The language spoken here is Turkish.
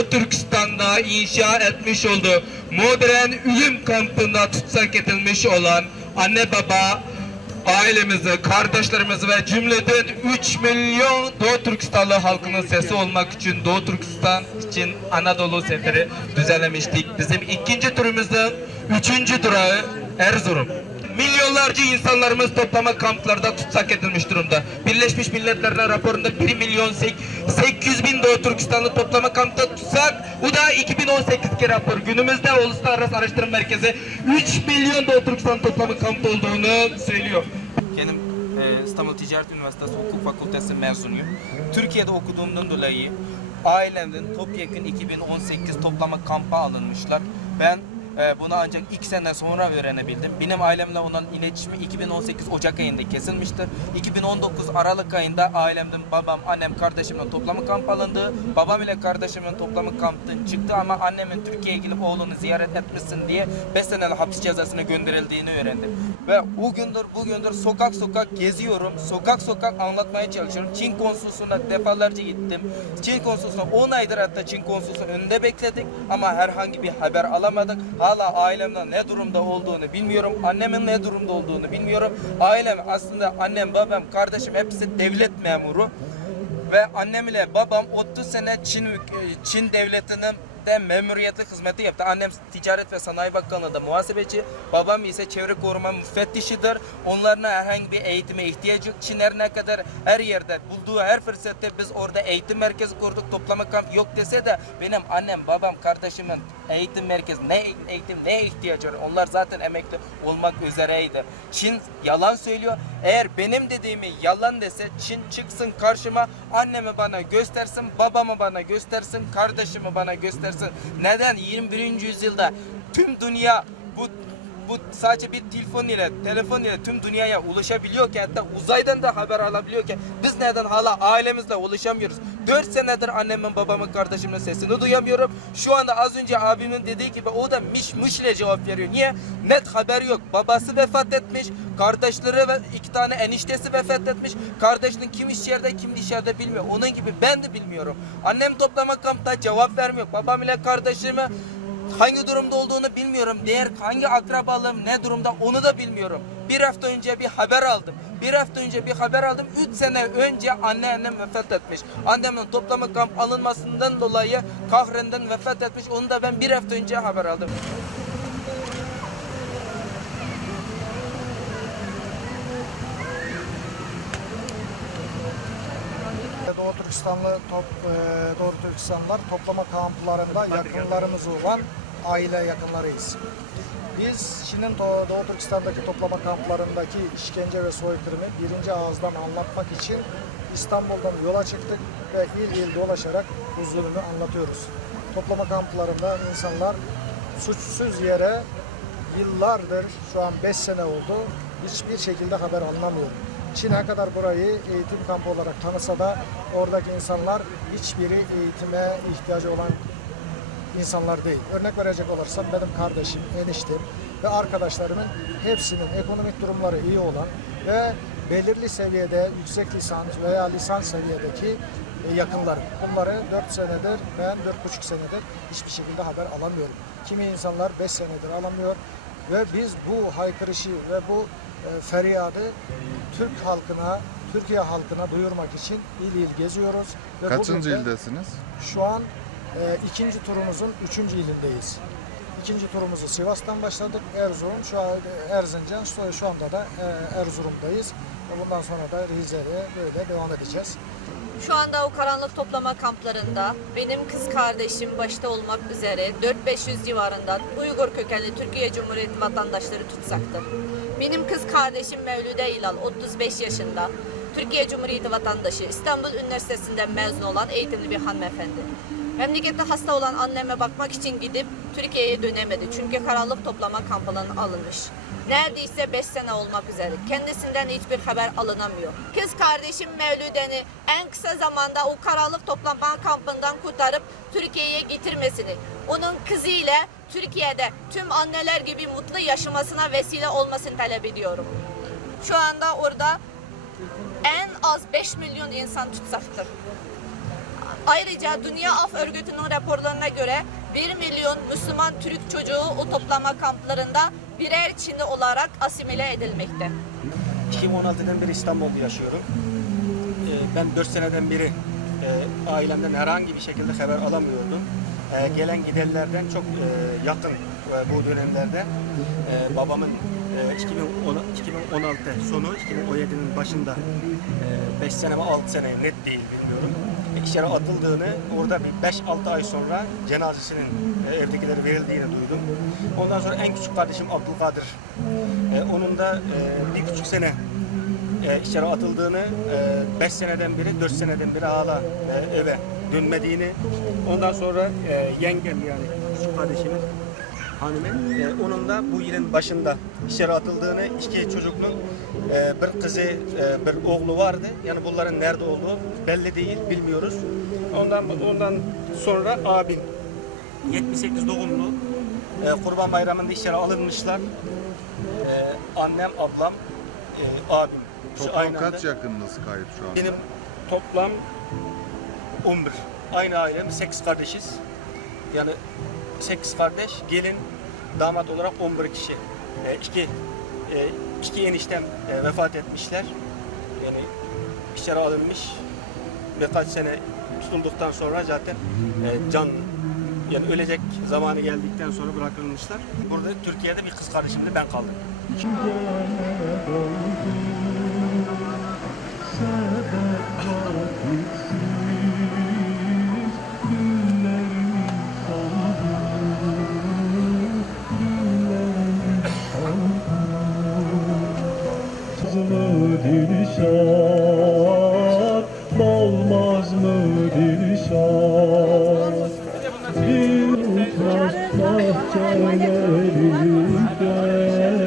Doğu Türkistan'da inşa etmiş olduğu modern ölüm kampında tutsak edilmiş olan anne baba ailemizi, kardeşlerimizi ve cümleden 3 milyon Doğu Türkistanlı halkının sesi olmak için Doğu Türkistan için Anadolu seferi düzenlemiştik. Bizim ikinci turumuzun üçüncü durağı Erzurum. Milyonlarca insanlarımız toplama kamplarda tutsak edilmiş durumda. Birleşmiş Milletler'in raporunda 1 milyon 800 bin Doğu Türkistanlı toplama kampta tutsak. Bu da 2018'ki rapor. Günümüzde Uluslararası Araştırma Merkezi 3 milyon Doğu Türkistan toplama kampı olduğunu söylüyor. Kendim e, İstanbul Ticaret Üniversitesi Hukuk Fakültesi mezunuyum. Türkiye'de okuduğumdan dolayı ailemden topyekun 2018 toplama kampa alınmışlar. Ben e, bunu ancak ilk sene sonra öğrenebildim. Benim ailemle olan iletişimi 2018 Ocak ayında kesilmiştir. 2019 Aralık ayında ailemden babam, annem, kardeşimle toplama kamp alındı. Babam ile kardeşimin toplama kamptan çıktı ama annemin Türkiye'ye gelip oğlunu ziyaret etmişsin diye 5 senelik hapis cezasına gönderildiğini öğrendim. Ve o gündür bugündür sokak sokak geziyorum. Sokak sokak anlatmaya çalışıyorum. Çin konsolosluğuna defalarca gittim. Çin konsolosluğuna 10 aydır hatta Çin konsolosluğunun önünde bekledik ama herhangi bir haber alamadık. Hala ailemden ne durumda olduğunu bilmiyorum. Annemin ne durumda olduğunu bilmiyorum. Ailem aslında annem, babam, kardeşim hepsi devlet memuru. Ve annem ile babam 30 sene Çin hük- Çin devletinin de memuriyetli hizmeti yaptı. Annem Ticaret ve Sanayi Bakanlığı'nda muhasebeci, babam ise çevre koruma müfettişidir. Onların herhangi bir eğitime ihtiyacı. Çin her ne kadar her yerde bulduğu her fırsatta biz orada eğitim merkezi kurduk, toplama kamp yok dese de benim annem, babam, kardeşimin eğitim merkezi ne eğitim ne ihtiyacı var? Onlar zaten emekli olmak üzereydi. Çin yalan söylüyor. Eğer benim dediğimi yalan dese Çin çıksın karşıma annemi bana göstersin, babamı bana göstersin, kardeşimi bana göstersin. Neden 21. yüzyılda tüm dünya bu bu sadece bir telefon ile telefon ile tüm dünyaya ulaşabiliyorken hatta uzaydan da haber alabiliyorken biz neden hala ailemizle ulaşamıyoruz? 4 senedir annemin babamın kardeşimin sesini duyamıyorum. Şu anda az önce abimin dediği gibi o da miş miş ile cevap veriyor. Niye? Net haber yok. Babası vefat etmiş. Kardeşleri ve iki tane eniştesi vefat etmiş. Kardeşinin kim içeride kim dışarıda bilmiyor. Onun gibi ben de bilmiyorum. Annem toplama kampta cevap vermiyor. Babam ile kardeşimi Hangi durumda olduğunu bilmiyorum. Diğer hangi akrabalığım ne durumda onu da bilmiyorum. Bir hafta önce bir haber aldım. Bir hafta önce bir haber aldım. Üç sene önce anneannem vefat etmiş. Annemin toplama kamp alınmasından dolayı kahrenden vefat etmiş. Onu da ben bir hafta önce haber aldım. Doğu Türkistanlı top, e, Doğu Türkistanlılar toplama kamplarında yakınlarımız olan aile yakınlarıyız. Biz Çin'in Doğu, Türkistan'daki toplama kamplarındaki işkence ve soykırımı birinci ağızdan anlatmak için İstanbul'dan yola çıktık ve il il dolaşarak bu zulmü anlatıyoruz. Toplama kamplarında insanlar suçsuz yere yıllardır şu an 5 sene oldu hiçbir şekilde haber alınamıyor. Çin ne kadar burayı eğitim kampı olarak tanısa da oradaki insanlar hiçbiri eğitime ihtiyacı olan insanlar değil. Örnek verecek olursam benim kardeşim, eniştem ve arkadaşlarımın hepsinin ekonomik durumları iyi olan ve belirli seviyede yüksek lisans veya lisans seviyedeki e, yakınlarım. Bunları 4 senedir, ben 4,5 senedir hiçbir şekilde haber alamıyorum. Kimi insanlar 5 senedir alamıyor ve biz bu haykırışı ve bu e, feryadı Türk halkına, Türkiye halkına duyurmak için il il geziyoruz. Ve Kaçıncı ildesiniz? şu an e, ikinci turumuzun üçüncü ilindeyiz. İkinci turumuzu Sivas'tan başladık. Erzurum, şu an Erzincan, şu, anda da e, Erzurum'dayız. Bundan sonra da Rize'ye böyle devam edeceğiz. Şu anda o karanlık toplama kamplarında benim kız kardeşim başta olmak üzere 4-500 civarından Uygur kökenli Türkiye Cumhuriyeti vatandaşları tutsaktır. Benim kız kardeşim Mevlüde İlal 35 yaşında. Türkiye Cumhuriyeti vatandaşı İstanbul Üniversitesi'nden mezun olan eğitimli bir hanımefendi. Memlekette hasta olan anneme bakmak için gidip Türkiye'ye dönemedi. Çünkü karanlık toplama kampına alınmış. Neredeyse 5 sene olmak üzere. Kendisinden hiçbir haber alınamıyor. Kız kardeşim Mevlüden'i en kısa zamanda o karanlık toplama kampından kurtarıp Türkiye'ye getirmesini, onun kızı ile Türkiye'de tüm anneler gibi mutlu yaşamasına vesile olmasını talep ediyorum. Şu anda orada en az 5 milyon insan tutsaktır. Ayrıca Dünya Af Örgütü'nün raporlarına göre 1 milyon Müslüman Türk çocuğu o toplama kamplarında birer Çinli olarak asimile edilmekte. 2016'dan beri İstanbul'da yaşıyorum. Ee, Ben 4 seneden beri e, ailemden herhangi bir şekilde haber alamıyordum. Ee, Gelen giderlerden çok e, yakın e, bu dönemlerde babamın 2010 2016 sonu 2017'nin başında 5 sene mi 6 sene net değil bilmiyorum. E, İçeri atıldığını orada bir 5-6 ay sonra cenazesinin e, evdekilere verildiğini duydum. Ondan sonra en küçük kardeşim Abdülkadir. E, onun da e, bir buçuk sene e, içeri atıldığını, 5 seneden beri, 4 seneden beri hala e, eve dönmediğini, ondan sonra e, yengem yani küçük kardeşimin hanımı, e, onun da bu yılın başında içeri atıldığını, iki çocukluk, e, bir kızı, e, bir oğlu vardı. Yani bunların nerede olduğu belli değil, bilmiyoruz. Ondan ondan sonra abim 78 doğumlu. E, Kurban Bayramı'nda içeri alınmışlar. E, annem, ablam, e, abim. Şu Toplam aynı kaç anda. yakınınız kayıp şu anda? Benim toplam 11. Aynı ailem 8 kardeşiz. Yani 8 kardeş, gelin, damat olarak 11 kişi. E, iki, e, iki eniştem e, vefat etmişler. Yani içeri alınmış. Birkaç sene tutulduktan sonra zaten e, can yani ölecek zamanı geldikten sonra bırakılmışlar. Burada Türkiye'de bir kız kardeşimle ben kaldım. 加油加油加